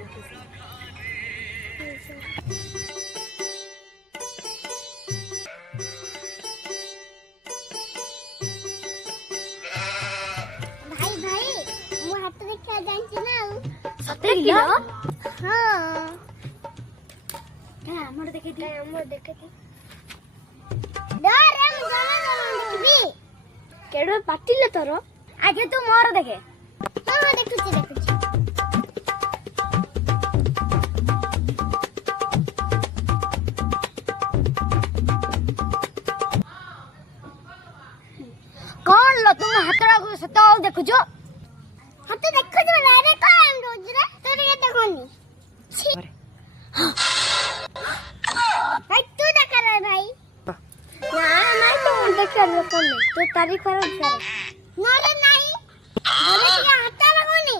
भाई भाई मु हाथ देखा जानछि ना सते किलो हां हमर देखे दी हमर देखे दी डरे मु जाना देखबी केडो पाटिले तोर आगे तू मोर देखे हां देखुची कौन लो तुम हातरा को सताओ देखो जो हाथ देखो जो रे काम रोज रे तोरे के देखोनी छी भाई तू देख रे भाई ना मैं तो देख रे कौन तो तारीख कर ना रे नहीं अरे क्या हाथ लगोनी